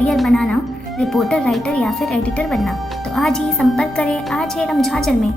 Career बनाना, reporter, writer या फिर editor बनना, तो आज ही संपर्क करें आज है रमझाझर में।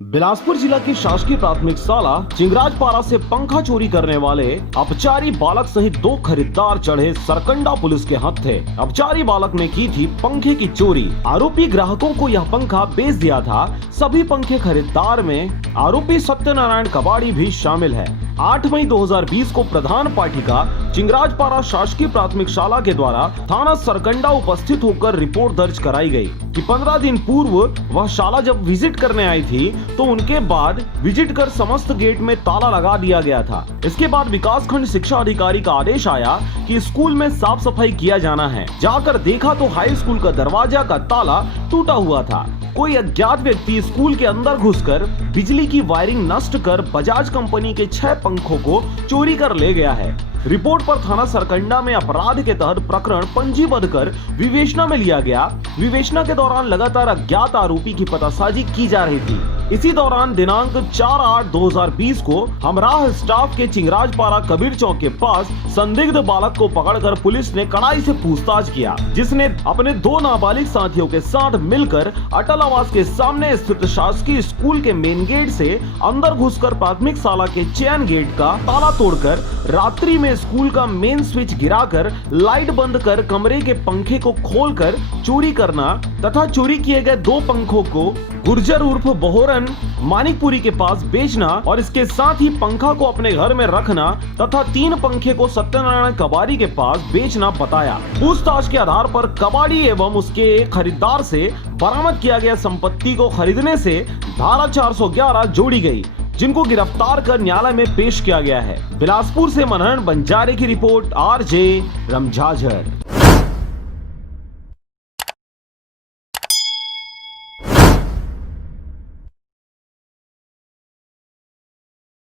बिलासपुर जिला की शासकीय प्राथमिक शाला चिंगराजपारा से पंखा चोरी करने वाले अपचारी बालक सहित 2 खरीदार चढ़े सरकंडा पुलिस के हत्थे। अपचारी बालक ने की थी पंखे की चोरी। आरोपी ग्राहकों को यह पंखा बेच दिया था। सभी पंखे खरीदार में आरोपी सत्यनारायण कबाड़ी भी शामिल है। 8 मई 2020 को प्रधान पाठिका चिंगराजपारा शासकीय प्राथमिक शाला के द्वारा थाना सरकंडा उपस्थित होकर रिपोर्ट दर्ज कराई गई कि 15 दिन पूर्व वह शाला जब विजिट करने आई थी तो उनके बाद विजिट कर समस्त गेट में ताला लगा दिया गया था। इसके बाद विकास खंड शिक्षा अधिकारी का आदेश आया कि स्कूल में साफ सफाई किया जाना है। जाकर देखा तो हाई स्कूल का दरवाजा का ताला टूटा हुआ था। कोई अज्ञात व्यक्ति स्कूल के अंदर घुसकर बिजली की वायरिंग नष्ट कर बजाज कंपनी के 6 पंखों को चोरी कर ले गया है। रिपोर्ट पर थाना सरकंडा में अपराध के तहत प्रकरण पंजीबद्ध कर विवेचना में लिया गया। विवेचना के दौरान लगातार अज्ञात आरोपी की पतासाजी की जा रही थी। इसी दौरान दिनांक 4/8/2020 को हमराह स्टाफ के चिंगराजपारा कबीर चौक के पास संदिग्ध बालक को पकड़कर पुलिस ने कड़ाई से पूछताछ किया, जिसने अपने 2 नाबालिग साथियों के साथ मिलकर अटल आवास के सामने स्थित शासकीय स्कूल के मेन गेट से अंदर घुसकर प्राथमिक शाला के चैन गेट का ताला तोड़कर रात्रि में स्कूल का मेन स्विच गिराकर लाइट बंद कर कमरे के पंखे को खोलकर चोरी करना तथा चोरी किए गए 2 पंखों को गुर्जर उर्फ बोहरन मानिकपुरी के पास बेचना और इसके साथ ही पंखा को अपने घर में रखना तथा 3 पंखे को सत्यनारायण कबाड़ी के पास बेचना बताया। पूछताछ के आधार पर कबाड़ी एवं उसके खरीदार से बरामद किया गया संपत्ति को खरीदने से धारा 411 जोड़ी गई, जिनको गिरफ्तार कर न्यायालय में पेश किया गया है। बिलासपुर से मनहर बंजारे की रिपोर्ट, RJ रमझाझर।